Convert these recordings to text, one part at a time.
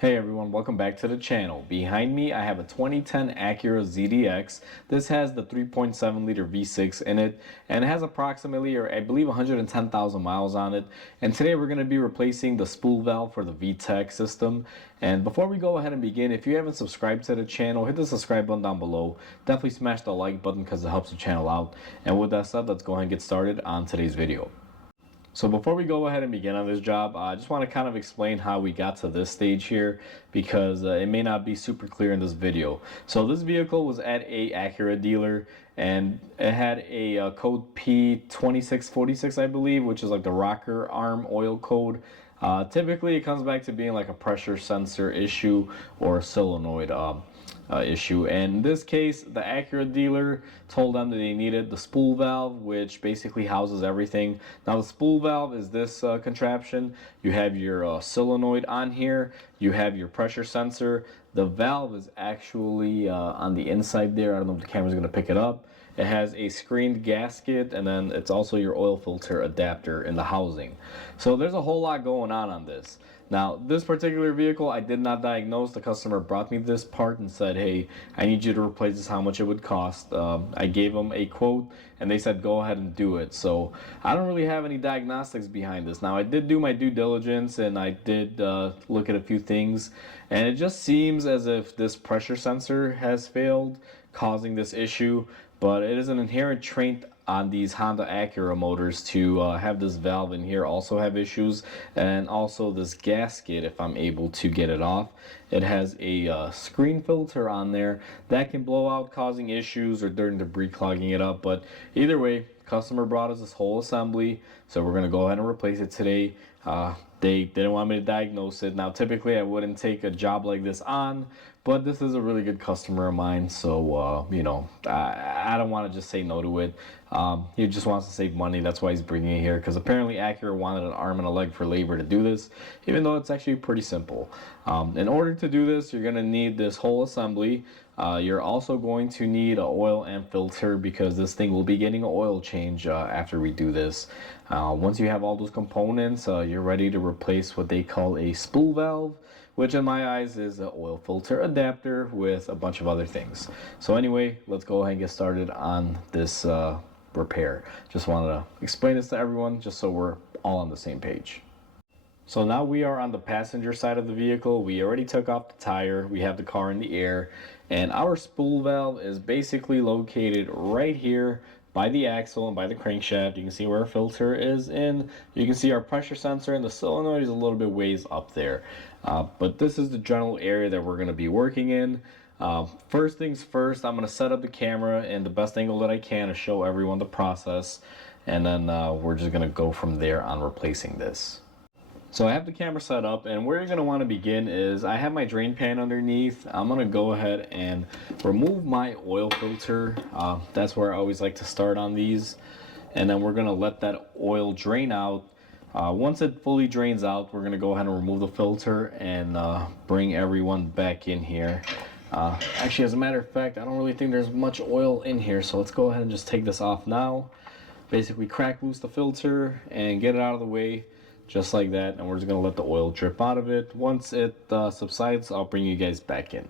Hey everyone, welcome back to the channel. Behind me I have a 2010 Acura ZDX. This has the 3.7 liter V6 in it and it has approximately, or I believe, 110,000 miles on it. And today we're going to be replacing the spool valve for the VTEC system. And before we go ahead and begin, if you haven't subscribed to the channel, hit the subscribe button down below. Definitely smash the like button because it helps the channel out. And with that said, let's go ahead and get started on today's video. So before we go ahead and begin on this job, I just want to kind of explain how we got to this stage here because it may not be super clear in this video. So this vehicle was at a Acura dealer and it had a code P2646, I believe, which is like the rocker arm oil code. Typically it comes back to being like a pressure sensor issue or a solenoid issue. And in this case, the Acura dealer told them that they needed the spool valve, which basically houses everything. Now the spool valve is this contraption. You have your solenoid on here, you have your pressure sensor. The valve is actually on the inside there. I don't know if the camera's going to pick it up. It has a screened gasket, and then it's also your oil filter adapter in the housing. So there's a whole lot going on this. Now, this particular vehicle, I did not diagnose. The customer brought me this part and said, hey, I need you to replace this, how much it would cost. I gave them a quote, and they said, go ahead and do it. So I don't really have any diagnostics behind this. Now, I did do my due diligence, and I did look at a few things, and it just seems as if this pressure sensor has failed, causing this issue. But it is an inherent trait on these Honda Acura motors to have this valve in here also have issues, and also this gasket, if I'm able to get it off. It has a screen filter on there that can blow out, causing issues, or during debris clogging it up. But either way, customer brought us this whole assembly, so we're going to go ahead and replace it today. They didn't want me to diagnose it. Now typically I wouldn't take a job like this on, but this is a really good customer of mine, so you know, I don't want to just say no to it. He just wants to save money. That's why he's bringing it here, because apparently Acura wanted an arm and a leg for labor to do this, even though it's actually pretty simple. In order to do this, you're going to need this whole assembly. You're also going to need an oil and filter, because this thing will be getting an oil change after we do this. Once you have all those components, you're ready to replace what they call a spool valve, which in my eyes is an oil filter adapter with a bunch of other things. So anyway, let's go ahead and get started on this repair. Just wanted to explain this to everyone just so we're all on the same page. So now we are on the passenger side of the vehicle. We already took off the tire. We have the car in the air, and our spool valve is basically located right here by the axle and by the crankshaft. You can see where our filter is in. You can see our pressure sensor, and the solenoid is a little bit ways up there. But this is the general area that we're going to be working in. First things first, I'm going to set up the camera in the best angle that I can to show everyone the process, and then we're just going to go from there on replacing this. So I have the camera set up, and where you're going to want to begin is I have my drain pan underneath. I'm going to go ahead and remove my oil filter. That's where I always like to start on these, and then we're going to let that oil drain out. Once it fully drains out, we're going to go ahead and remove the filter and bring everyone back in here. Actually, as a matter of fact, I don't really think there's much oil in here, so let's go ahead and just take this off now. Basically crack loose the filter and get it out of the way, just like that, and we're just going to let the oil drip out of it. Once it subsides, I'll bring you guys back in.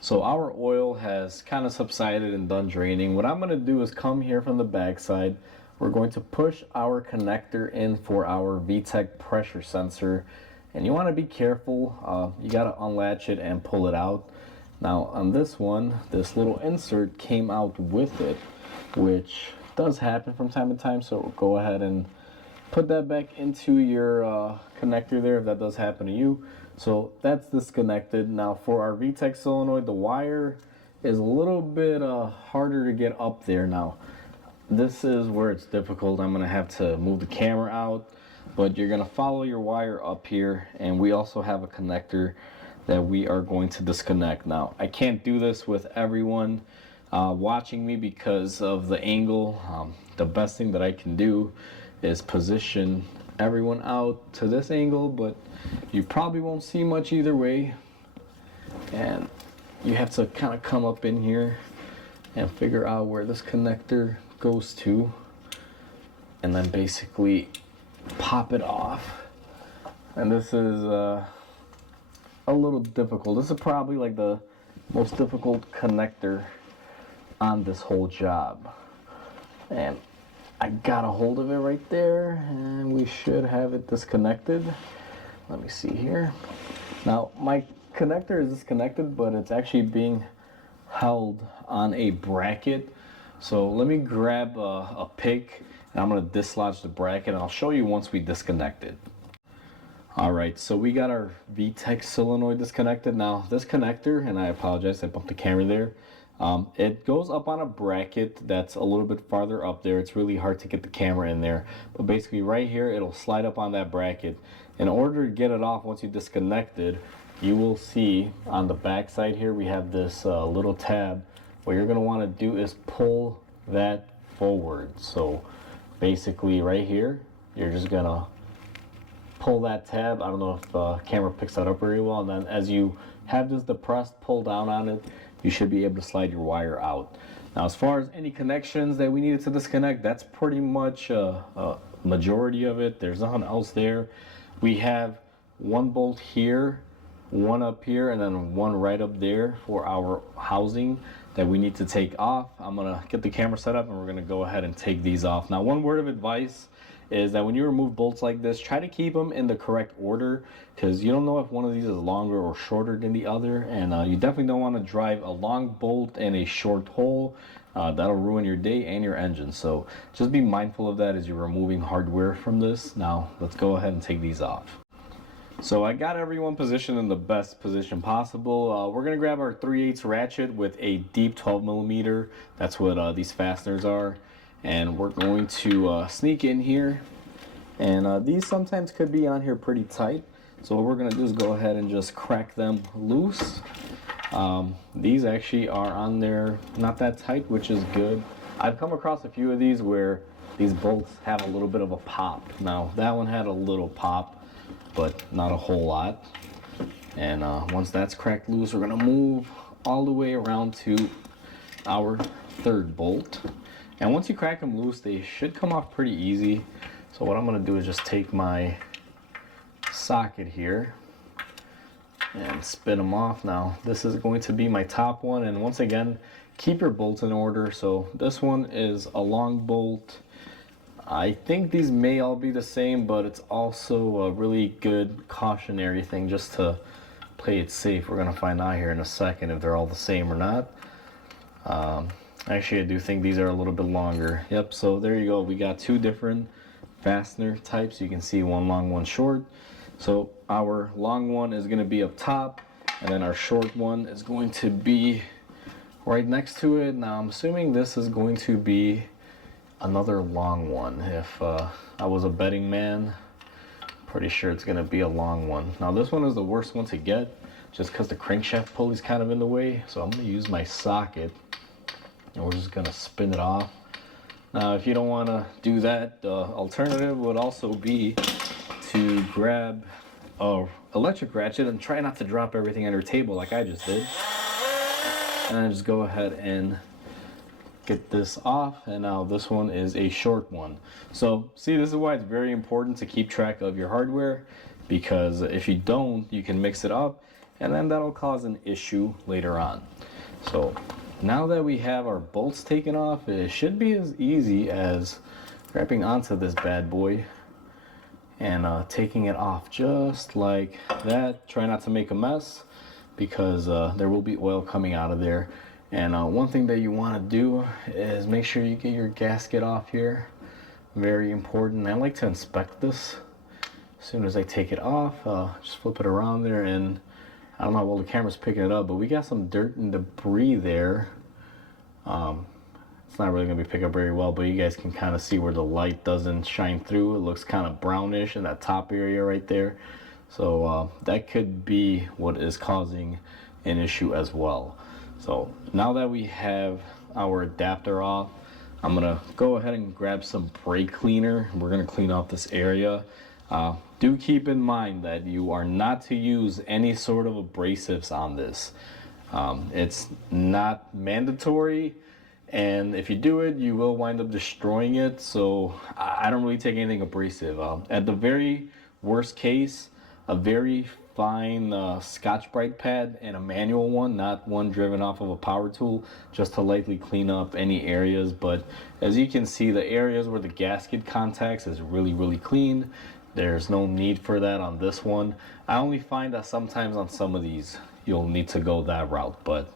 So our oil has kind of subsided and done draining. What I'm going to do is come here from the back side. We're going to push our connector in for our VTEC pressure sensor, and you want to be careful. You got to unlatch it and pull it out. Now on this one, this little insert came out with it, which does happen from time to time, so we'll go ahead and put that back into your connector there if that does happen to you. So that's disconnected. Now for our VTEC solenoid, the wire is a little bit harder to get up there. Now this is where it's difficult. I'm gonna have to move the camera out, but you're gonna follow your wire up here, and we also have a connector that we are going to disconnect. Now I can't do this with everyone watching me because of the angle. The best thing that I can do is position everyone out to this angle, but you probably won't see much either way, and you have to kind of come up in here and figure out where this connector goes to, and then basically pop it off. And this is a little difficult. This is probably like the most difficult connector on this whole job. And I got a hold of it right there, and we should have it disconnected. Let me see here. Now my connector is disconnected, but it's actually being held on a bracket. So let me grab a pick, and I'm going to dislodge the bracket, and I'll show you once we disconnect it. Alright, so we got our VTEC solenoid disconnected. Now this connector, and I apologize, I bumped the camera there, it goes up on a bracket that's a little bit farther up there. It's really hard to get the camera in there, but basically right here it'll slide up on that bracket. In order to get it off, once you disconnect it, you will see on the back side here we have this little tab. What you're going to want to do is pull that forward. So basically right here you're just going to pull that tab. I don't know if the camera picks that up very well, and then as you have this depressed, pull down on it, you should be able to slide your wire out. Now as far as any connections that we needed to disconnect, that's pretty much a majority of it. There's nothing else there. We have one bolt here, one up here, and then one right up there for our housing that we need to take off. I'm gonna get the camera set up and we're gonna go ahead and take these off. Now one word of advice is that when you remove bolts like this, try to keep them in the correct order, because you don't know if one of these is longer or shorter than the other, and you definitely don't want to drive a long bolt in a short hole. That'll ruin your day and your engine. So just be mindful of that as you're removing hardware from this. Now let's go ahead and take these off. So I got everyone positioned in the best position possible. We're gonna grab our 3/8 ratchet with a deep 12mm. That's what these fasteners are. And we're going to sneak in here, and these sometimes could be on here pretty tight, so what we're going to do is go ahead and just crack them loose. These actually are on there not that tight, which is good. I've come across a few of these where these bolts have a little bit of a pop. Now that one had a little pop, but not a whole lot. And once that's cracked loose, we're going to move all the way around to our third bolt. And once you crack them loose, they should come off pretty easy. So what I'm going to do is just take my socket here and spin them off. Now this is going to be my top one, and once again, keep your bolts in order. So this one is a long bolt. I think these may all be the same, but it's also a really good cautionary thing just to play it safe. We're going to find out here in a second if they're all the same or not. Actually, I do think these are a little bit longer. Yep, so there you go. We got two different fastener types. You can see one long, one short. So our long one is going to be up top, and then our short one is going to be right next to it. Now I'm assuming this is going to be another long one. If I was a betting man, pretty sure it's going to be a long one. Now this one is the worst one to get just because the crankshaft pulley is kind of in the way. So I'm going to use my socket, and we're just gonna spin it off. Now if you don't want to do that, the alternative would also be to grab a electric ratchet and try not to drop everything on your table like I just did, and then just go ahead and get this off. And now this one is a short one. So see, this is why it's very important to keep track of your hardware, because if you don't, you can mix it up and then that'll cause an issue later on. So now that we have our bolts taken off, it should be as easy as grabbing onto this bad boy and taking it off just like that. Try not to make a mess, because there will be oil coming out of there. And one thing that you want to do is make sure you get your gasket off here. Very important. I like to inspect this as soon as I take it off. Just flip it around there, and I don't know how well the camera's picking it up, but we got some dirt and debris there. It's not really going to be picked up very well, but you guys can kind of see where the light doesn't shine through. It looks kind of brownish in that top area right there. So that could be what is causing an issue as well. So now that we have our adapter off, I'm going to go ahead and grab some brake cleaner. We're going to clean off this area. Do keep in mind that you are not to use any sort of abrasives on this. It's not mandatory, and if you do it, you will wind up destroying it. So I don't really take anything abrasive. At the very worst case, a very fine Scotch-Brite pad and a manual one, not one driven off of a power tool, just to lightly clean up any areas. But as you can see, the areas where the gasket contacts is really clean. There's no need for that on this one. I only find that sometimes on some of these you'll need to go that route, but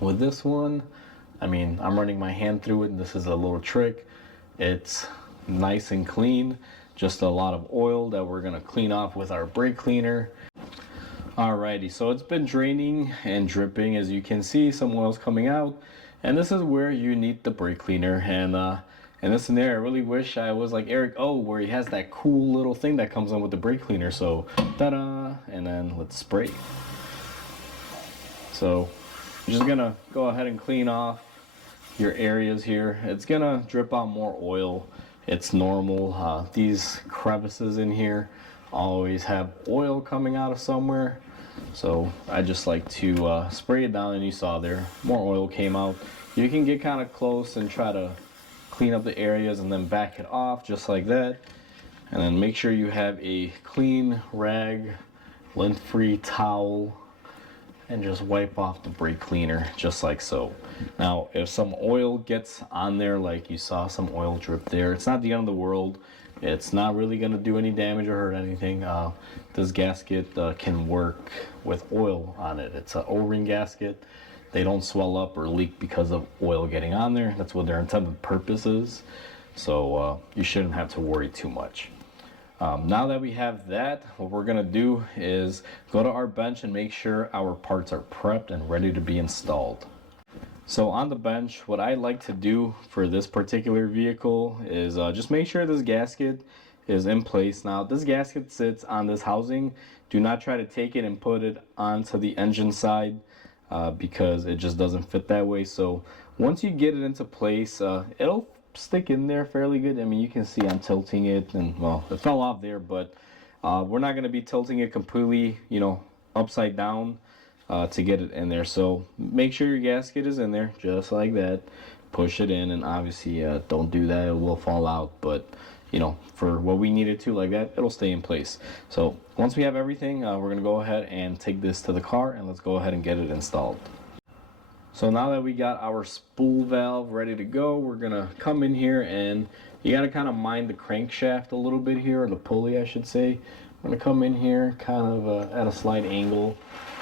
with this one, I mean, I'm running my hand through it and this is a little trick. It's nice and clean, just a lot of oil that we're gonna clean off with our brake cleaner. Alrighty, so it's been draining and dripping. As you can see, some oil's coming out, and this is where you need the brake cleaner. And in this scenario, I really wish I was like Eric O, where he has that cool little thing that comes on with the brake cleaner. So, ta-da, and then let's spray. So, I'm just gonna go ahead and clean off your areas here. It's gonna drip out more oil. It's normal. These crevices in here always have oil coming out of somewhere. So I just like to spray it down, and you saw there, more oil came out. You can get kind of close and try to clean up the areas and then back it off just like that. And then make sure you have a clean rag, lint-free towel, and just wipe off the brake cleaner just like so. Now, if some oil gets on there, like you saw some oil drip there, it's not the end of the world. It's not really going to do any damage or hurt anything. This gasket can work with oil on it. It's an O-ring gasket. They don't swell up or leak because of oil getting on there. That's what their intended purpose is. So you shouldn't have to worry too much. Now that we have that, what we're going to do is go to our bench and make sure our parts are prepped and ready to be installed. So on the bench, what I like to do for this particular vehicle is just make sure this gasket is in place. Now, this gasket sits on this housing. Do not try to take it and put it onto the engine side because it just doesn't fit that way. So once you get it into place, it'll stick in there fairly good. I mean, you can see I'm tilting it, and well, it fell off there, but we're not going to be tilting it completely, you know, upside down. To get it in there. So make sure your gasket is in there just like that. Push it in, and obviously don't do that, it will fall out, but you know, for what we need it to like that, it'll stay in place. So once we have everything, we're gonna go ahead and take this to the car, and let's go ahead and get it installed. So now that we got our spool valve ready to go, we're gonna come in here, and you gotta kind of mind the crankshaft a little bit here, or the pulley I should say. I'm gonna come in here kind of at a slight angle.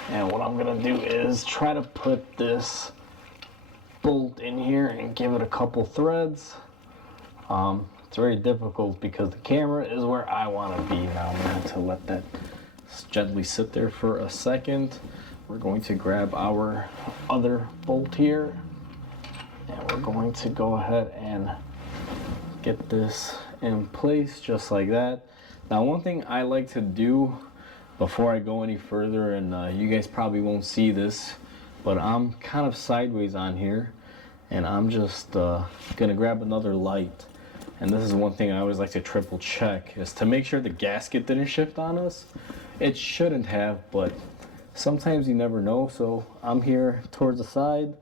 And what I'm gonna do is try to put this bolt in here and give it a couple threads. It's very difficult because the camera is where I want to be. Now I'm gonna have to let that gently sit there for a second. We're going to grab our other bolt here, and we're going to go ahead and get this in place just like that. Now, one thing I like to do before I go any further, and you guys probably won't see this, but I'm kind of sideways on here, and I'm just gonna grab another light. And this is one thing I always like to triple check, is to make sure the gasket didn't shift on us. It shouldn't have, but sometimes you never know. So I'm here towards the side,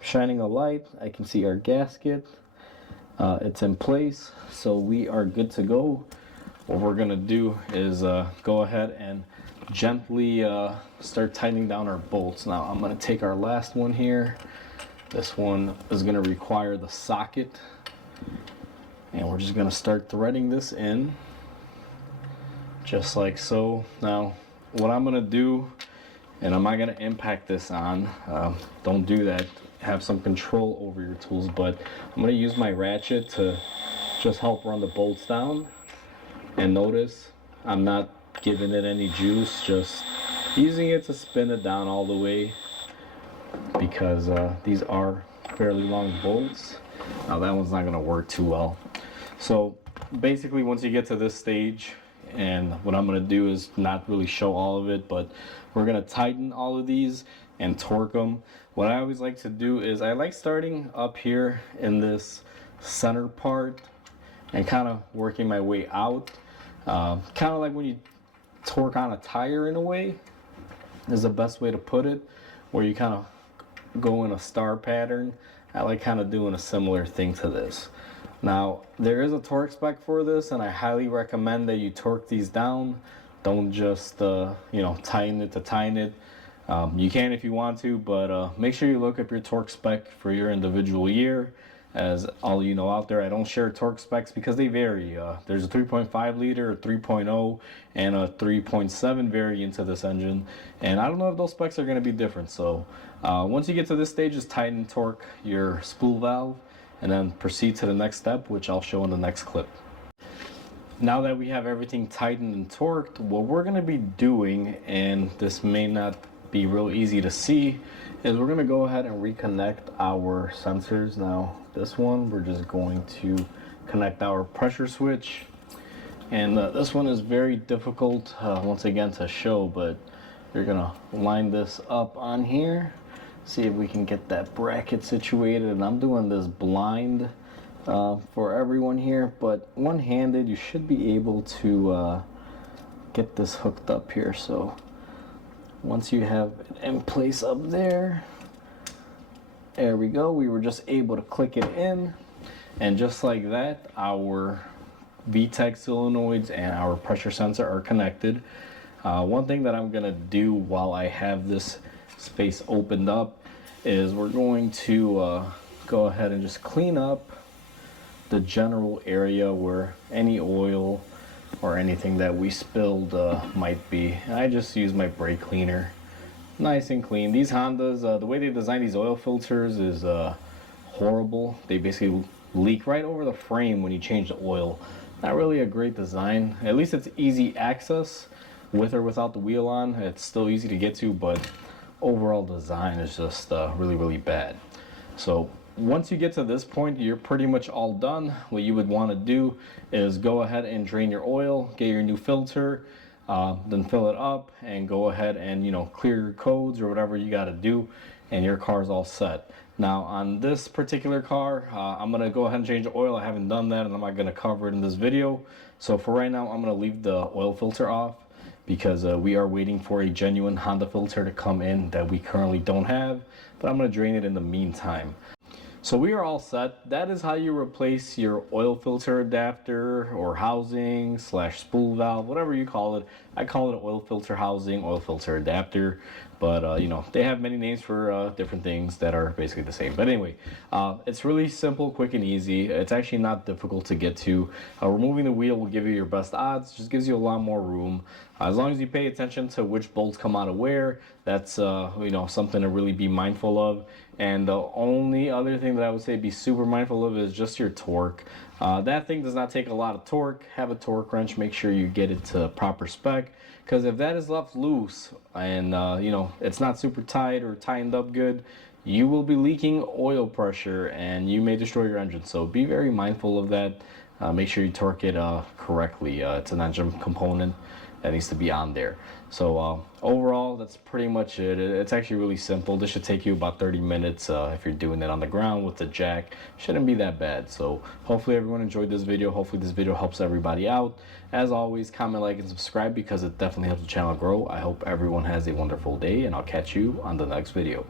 shining a light. I can see our gasket. It's in place, so we are good to go. What we're gonna do is go ahead and gently start tightening down our bolts. Now I'm going to take our last one here. This one is going to require the socket, and we're just going to start threading this in just like so. Now what I'm going to do, and I'm not going to impact this on, don't do that, have some control over your tools, but I'm going to use my ratchet to just help run the bolts down. And notice I'm not giving it any juice, just using it to spin it down all the way, because these are fairly long bolts. Now that one's not going to work too well. So basically, once you get to this stage, and what I'm going to do is not really show all of it, but we're going to tighten all of these and torque them. What I always like to do is I like starting up here in this center part and kind of working my way out, kind of like when you torque on a tire in a way, is the best way to put it, where you kind of go in a star pattern. I like kind of doing a similar thing to this. Now there is a torque spec for this, and I highly recommend that you torque these down Don't just tighten it to tighten it. You can if you want to, but make sure you look up your torque spec for your individual year. As all you know out there, I don't share torque specs because they vary. There's a 3.5 liter, a 3.0, and a 3.7 variant to this engine, and I don't know if those specs are going to be different. So once you get to this stage, just tighten and torque your spool valve, and then proceed to the next step, which I'll show in the next clip. Now that we have everything tightened and torqued, what we're going to be doing, and this may not be real easy to see, is we're going to go ahead and reconnect our sensors. Now this one, we're just going to connect our pressure switch, and this one is very difficult once again to show, but you're going to line this up on here, see if we can get that bracket situated. And I'm doing this blind for everyone here, but one-handed you should be able to get this hooked up here. So once you have it in place up there, there we go. We were just able to click it in, and just like that, our VTEC solenoids and our pressure sensor are connected. One thing that I'm gonna do while I have this space opened up is we're going to go ahead and just clean up the general area where any oil or anything that we spilled might be. I just use my brake cleaner, nice and clean. These Hondas, the way they design these oil filters is horrible. They basically leak right over the frame when you change the oil. Not really a great design. At least it's easy access with or without the wheel on. It's still easy to get to, but overall design is just really bad. So once you get to this point, you're pretty much all done. What you would want to do is go ahead and drain your oil, get your new filter, then fill it up, and go ahead and clear your codes or whatever you got to do, and your car's all set. Now on this particular car, I'm gonna go ahead and change the oil. I haven't done that, and I'm not gonna cover it in this video. So for right now, I'm gonna leave the oil filter off because we are waiting for a genuine Honda filter to come in that we currently don't have, but I'm gonna drain it in the meantime. So we are all set. That is how you replace your oil filter adapter or housing slash spool valve, whatever you call it. I call it oil filter housing, oil filter adapter, but they have many names for different things that are basically the same. But anyway, it's really simple, quick, and easy. It's actually not difficult to get to. Removing the wheel will give you your best odds, just gives you a lot more room. As long as you pay attention to which bolts come out of where, that's something to really be mindful of. And the only other thing that I would say be super mindful of is just your torque. That thing does not take a lot of torque. Have a torque wrench, make sure you get it to proper spec, because if that is left loose and it's not super tight or tightened up good, you will be leaking oil pressure and you may destroy your engine. So be very mindful of that. Make sure you torque it correctly. It's an engine component that needs to be on there. So overall, that's pretty much it. It's actually really simple. This should take you about 30 minutes if you're doing it on the ground with the jack. Shouldn't be that bad. So hopefully everyone enjoyed this video. Hopefully this video helps everybody out. As always, comment, like, and subscribe because it definitely helps the channel grow. I hope everyone has a wonderful day, and I'll catch you on the next video.